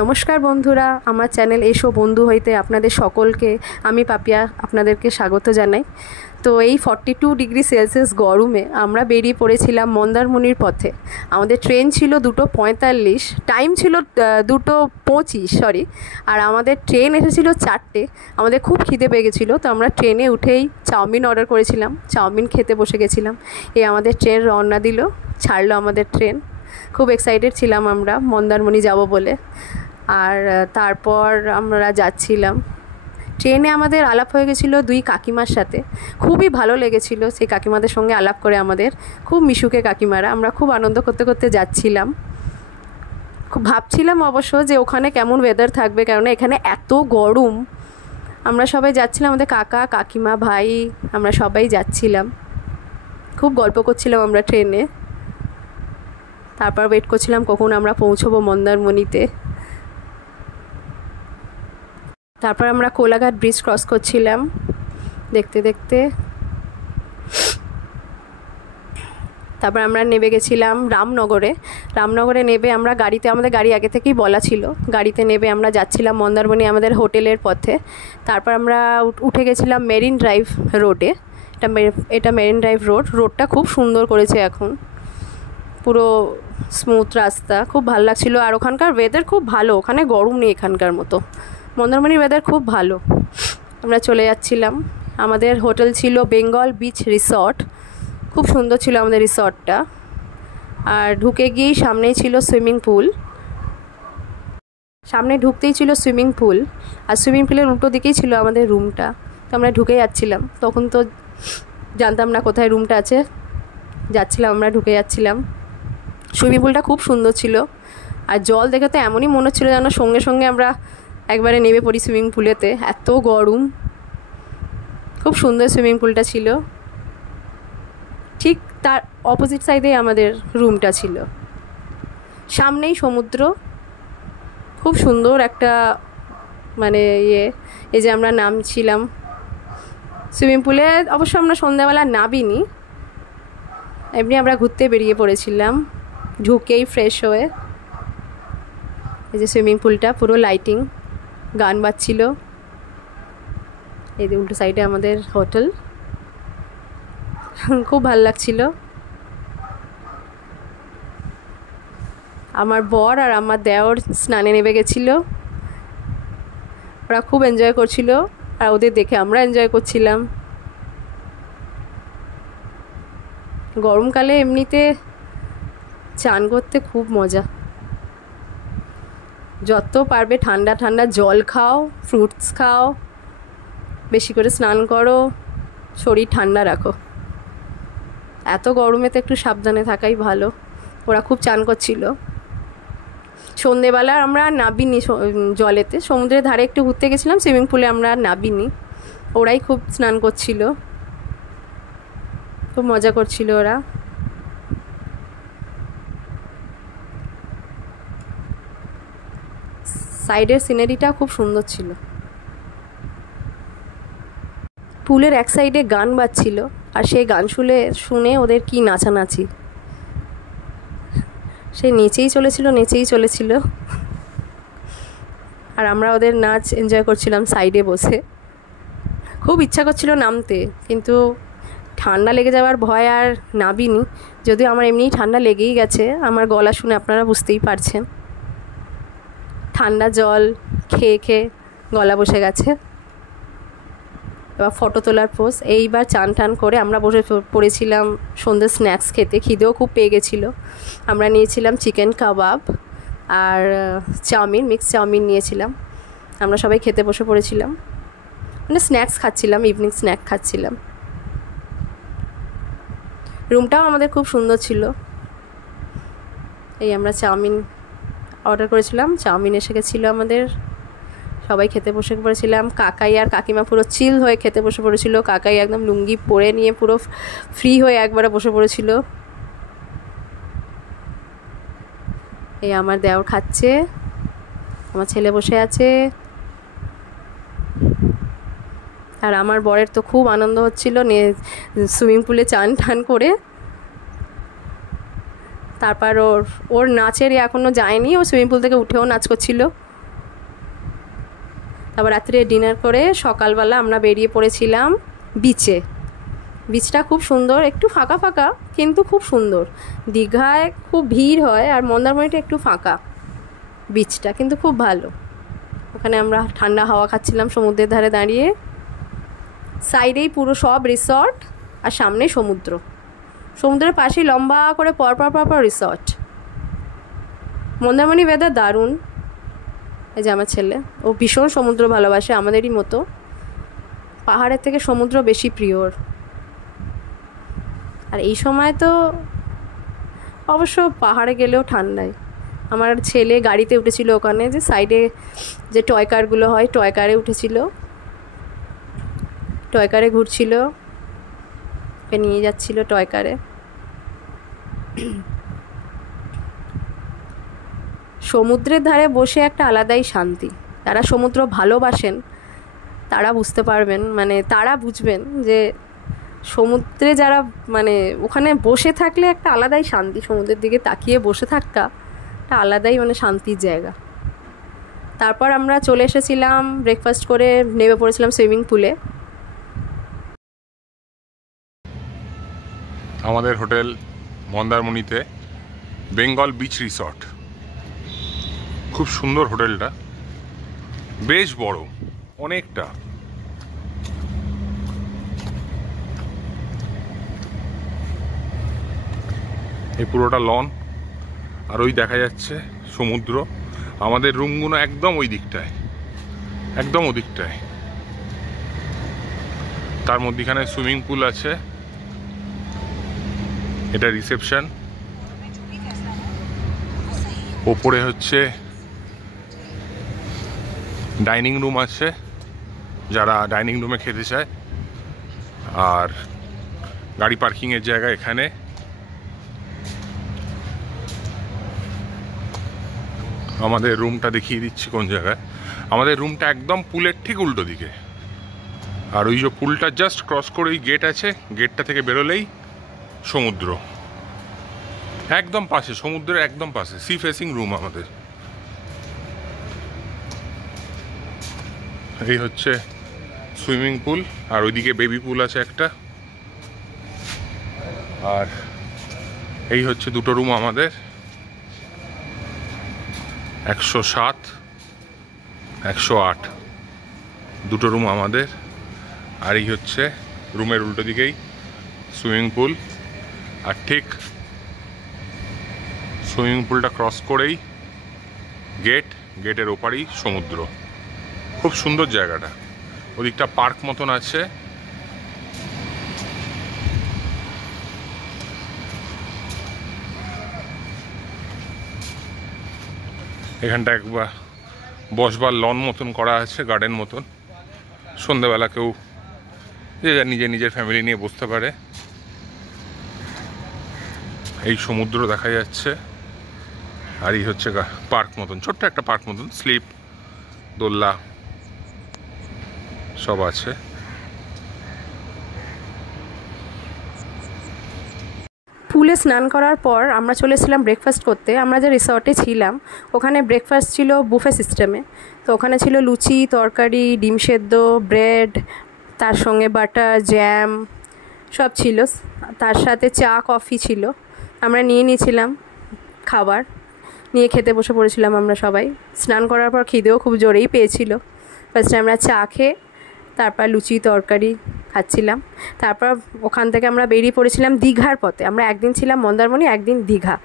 নমস্কার বন্ধুরা, আমার চ্যানেল এসো বন্ধু হইতে আপনাদের সকলকে আমি পাপিয়া আপনাদেরকে স্বাগত জানাই। তো এই 42°C গরমে আমরা বেরিয়ে পড়েছিলাম মন্দারমণির পথে। আমাদের ট্রেন ছিল 2:45, টাইম ছিল 2:25 সরি, আর আমাদের ট্রেন এসেছিল 4টে। আমাদের খুব খিদে পেয়ে গেছিলো, তো আমরা ট্রেনে উঠেই চাউমিন অর্ডার করেছিলাম, চাউমিন খেতে বসে গেছিলাম। আমাদের ট্রেন রওনা দিল, ছাড়লো আমাদের ট্রেন। খুব এক্সাইটেড ছিলাম আমরা মন্দারমণি যাব বলে। আর তারপর আমরা যাচ্ছিলাম, ট্রেনে আমাদের আলাপ হয়ে গেছিলো 2 কাকিমার সাথে। খুবই ভালো লেগেছিলো সেই কাকিমাদের সঙ্গে আলাপ করে, আমাদের খুব মিশুকে কাকিমারা। আমরা খুব আনন্দ করতে করতে যাচ্ছিলাম। খুব ভাবছিলাম অবশ্য যে ওখানে কেমন ওয়েদার থাকবে, কেননা এখানে এত গরম। আমরা সবাই যাচ্ছিলাম, আমাদের কাকা কাকিমা ভাই, আমরা সবাই যাচ্ছিলাম। খুব গল্প করছিলাম আমরা ট্রেনে। তারপর ওয়েট করছিলাম কখন আমরা পৌঁছবো মন্দারমণিতে। তারপর আমরা কোলাঘাট ব্রিজ ক্রস করছিলাম দেখতে দেখতে। তারপর আমরা নেমে গেছিলাম রামনগরে নেমে আমরা গাড়িতে, আমাদের গাড়ি আগে থেকেই বলা ছিল, গাড়িতে নেমে আমরা যাচ্ছিলাম মন্দারমণি আমাদের হোটেলের পথে। তারপর আমরা উঠে গেছিলাম মেরিন ড্রাইভ রোডে। এটা মেরিন ড্রাইভ রোডটা খুব সুন্দর করেছে এখন, পুরো স্মুথ রাস্তা, খুব ভালো লাগছিলো। আর ওখানকার ওয়েদার খুব ভালো, ওখানে গরম নেই এখানকার মতো। মন্দারমণির ওয়েদার খুব ভালো। আমরা চলে যাচ্ছিলাম, আমাদের হোটেল ছিল বেঙ্গল বিচ রিসর্ট। খুব সুন্দর ছিল আমাদের রিসর্টটা। আর ঢুকে গিয়েই সামনেই ছিল সুইমিং পুল, সামনে ঢুকতেই ছিল সুইমিং পুল, আর সুইমিং পুলের উল্টো দিকেই ছিল আমাদের রুমটা। তো আমরা ঢুকে যাচ্ছিলাম, তখন তো জানতাম না কোথায় রুমটা আছে, যাচ্ছিলাম আমরা, ঢুকে যাচ্ছিলাম। সুইমিং পুলটা খুব সুন্দর ছিল, আর জল দেখে তো এমনই মনে হচ্ছিলো যেন সঙ্গে সঙ্গে আমরা একবারে নেমে পড়ি সুইমিং পুলেতে, এত গরম। খুব সুন্দর সুইমিং পুলটা ছিল। ঠিক তার অপোজিট সাইডে আমাদের রুমটা ছিল, সামনেই সমুদ্র। খুব সুন্দর একটা মানে এই যে আমরা নামছিলাম সুইমিং পুলে। অবশ্য আমরা সন্ধ্যাবেলা নামিনি, এমনি আমরা ঘুরতে বেরিয়ে পড়েছিলাম ঢুকেই ফ্রেশ হয়ে। এই যে সুইমিং পুলটা পুরো লাইটিং, গান বাজছিল। এই যে উল্টো সাইডে আমাদের হোটেল, খুব ভালো লাগছিল। আমার বর আর আমার দেওর স্নানে নেমে গেছিলো, ওরা খুব এনজয় করছিল, আর ওদের দেখে আমরা এনজয় করছিলাম। গরমকালে এমনিতে চান করতে খুব মজা। যত পারবে ঠান্ডা ঠান্ডা জল খাও, ফ্রুটস খাও, বেশি করে স্নান করো, শরীর ঠান্ডা রাখো। এত গরমে তো একটু সাবধানে থাকাই ভালো। ওরা খুব চান করছিল। সন্ধেবেলা আমরা নাবিনি জলেতে, সমুদ্রের ধারে একটু ঘুরতে গেছিলাম, সুইমিং পুলে আমরা নাবিনি। ওরাই খুব স্নান করছিল, খুব মজা করছিল ওরা। সাইডের সিনারিটা খুব সুন্দর ছিল। পুলের এক সাইডে গান বাজছিল, আর সেই গান শুনে ওদের কি নাচানাচি, সে নেচেই চলেছিল। আর আমরা ওদের নাচ এনজয় করছিলাম সাইডে বসে। খুব ইচ্ছা করছিল নামতে, কিন্তু ঠান্ডা লেগে যাওয়ার ভয় আর নামিনি। যদিও আমার এমনিই ঠান্ডা লেগেই গেছে, আমার গলা শুনে আপনারা বুঝতেই পারছেন। ঠান্ডা জল খেয়ে খেয়ে গলা বসে গেছে। এবার ফটো তোলার পোজ। এইবার চান টান করে আমরা বসে পড়েছিলাম সন্ধ্যে স্ন্যাক্স খেতে। খিদেও খুব পেয়ে গেছিলো। আমরা নিয়েছিলাম চিকেন কাবাব আর চাউমিন, মিক্স চাউমিন নিয়েছিলাম। আমরা সবাই খেতে বসে পড়েছিলাম, মানে স্ন্যাক্স খাচ্ছিলাম, ইভিনিং স্ন্যাক খাচ্ছিলাম। রুমটাও আমাদের খুব সুন্দর ছিল। এই আমরা চাউমিন অর্ডার করেছিলাম, চাউমিন এসে গেছিলো আমাদের। সবাই খেতে বসে পড়েছিলাম। কাকাই আর কাকিমা পুরো চিল হয়ে খেতে বসে পড়েছিল। কাকাই একদম লুঙ্গি পরে নিয়ে পুরো ফ্রি হয়ে একবারে বসে পড়েছিল। এই আমার দেওর খাচ্ছে, আমার ছেলে বসে আছে, আর আমার বরের তো খুব আনন্দ হচ্ছিল সুইমিং পুলে চান টান করে। তারপর ওর নাচের এখনও যায়নি, ও সুইমিং পুল থেকে উঠেও নাচ করছিল। তারপর রাত্রে ডিনার করে সকালবেলা আমরা বেরিয়ে পড়েছিলাম বিচে। বিচটা খুব সুন্দর, একটু ফাঁকা ফাঁকা কিন্তু খুব সুন্দর। দীঘায় খুব ভিড় হয় আর মন্দারমণিটা একটু ফাঁকা, বিচটা কিন্তু খুব ভালো। ওখানে আমরা ঠান্ডা হাওয়া খাচ্ছিলাম সমুদ্রের ধারে দাঁড়িয়ে। সাইডেই পুরো সব রিসর্ট আর সামনেই সমুদ্র, সমুদ্রের পাশেই লম্বা করে পরপর রিসর্ট। মন্দারমণি ওয়েদার দারুণ। এই যে আমার ছেলে, ও ভীষণ সমুদ্র ভালোবাসে, আমাদেরই মতো। পাহাড়ের থেকে সমুদ্র বেশি প্রিয়। আর এই সময় তো অবশ্য পাহাড়ে গেলেও ঠান্ডায়। আমার ছেলে গাড়িতে উঠেছিল, ওখানে যে সাইডে যে টয় কারগুলো হয়, টয় কারে উঠেছিল, টয় কারে ঘুরছিল, ওকে নিয়ে যাচ্ছিল টয় কারে। সমুদ্রের ধারে বসে একটা আলাদাই শান্তি। যারা সমুদ্র ভালোবাসেন তারা বুঝতে পারবেন, মানে তারা বুঝবেন যে সমুদ্রে যারা, মানে ওখানে বসে থাকলে একটা আলাদাই শান্তি। সমুদ্রের দিকে তাকিয়ে বসে থাকা একটা আলাদাই মানে শান্তির জায়গা। তারপর আমরা চলে এসেছিলাম, ব্রেকফাস্ট করে নেমে পড়েছিলাম সুইমিং পুলে। আমাদের হোটেল মন্দারমণিতে বেঙ্গল বিচ রিসর্ট, খুব সুন্দর হোটেলটা, বেশ বড় অনেকটা। এই পুরোটা লন, আর ওই দেখা যাচ্ছে সমুদ্র। আমাদের রুমগুলো একদম ওই দিকটায়, একদম ওদিকটায়। তার মধ্যেখানে সুইমিং পুল আছে, এটা রিসেপশন। ওপরে হচ্ছে ডাইনিং রুম আছে, যারা ডাইনিং রুমে খেতে চায়। আর গাড়ি পার্কিংয়ের জায়গা এখানে। আমাদের রুমটা দেখিয়ে দিচ্ছি কোন জায়গায়। আমাদের রুমটা একদম পুলের ঠিক উল্টো দিকে। আর ওই যে পুলটা জাস্ট ক্রস করে ওই গেট আছে, গেটটা থেকে বেরোলেই সমুদ্র, একদম পাশে, সমুদ্রের একদম পাশে, সি ফেসিং রুম আমাদের। এই হচ্ছে সুইমিং পুল, আর ওইদিকে বেবি পুল আছে একটা। আর এই হচ্ছে দুটো রুম আমাদের, 107, 108 দুটো রুম আমাদের। আর এই হচ্ছে রুমের উল্টো দিকেই সুইমিং পুল। আর ঠিক সুইমিং পুলটা ক্রস করেই গেট, গেটের ওপারেই সমুদ্র। খুব সুন্দর জায়গাটা। ওদিকটা পার্ক মতন আছে। এখানটা একবার বসবার লন মতন করা আছে, গার্ডেন মতন। সন্ধ্যাবেলা কেউ যে যার নিজের ফ্যামিলি নিয়ে বসতে পারে। এই সমুদ্র দেখা যাচ্ছে। আর এই হচ্ছে পার্ক মতন, ছোট্ট একটা পার্ক মতন, স্লিপ, দোলনা সব আছে। পুলে স্নান করার পর আমরা চলে এসেছিলাম ব্রেকফাস্ট করতে। আমরা যে রিসর্টে ছিলাম ওখানে ব্রেকফাস্ট ছিল বুফে সিস্টেমে। তো ওখানে ছিল লুচি, তরকারি, ডিম সেদ্ধ, ব্রেড, তার সঙ্গে বাটার, জ্যাম সব ছিল। তার সাথে চা, কফি ছিল। আমরা নিয়ে নিয়েছিলাম খাবার, নিয়ে খেতে বসে পড়েছিলাম আমরা সবাই। স্নান করার পর খিদেও খুব জোরেই পেয়েছিল। ফার্স্টে আমরা চা খেয়ে তারপর লুচি তরকারি খাচ্ছিলাম। তারপর ওখান থেকে আমরা বেরিয়ে পড়েছিলাম দীঘার পথে। আমরা একদিন ছিলাম মন্দারমণি, একদিন দীঘা।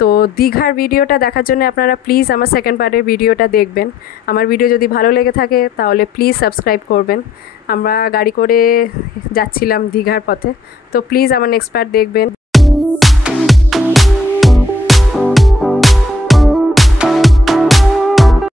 তো দীঘার ভিডিওটা দেখার জন্য আপনারা প্লিজ আমার সেকেন্ড পার্টের ভিডিওটা দেখবেন। আমার ভিডিও যদি ভালো লেগে থাকে তাহলে প্লিজ সাবস্ক্রাইব করবেন। আমরা গাড়ি করে যাচ্ছিলাম দীঘার পথে, তো প্লিজ আমার নেক্সট পার্ট দেখবেন।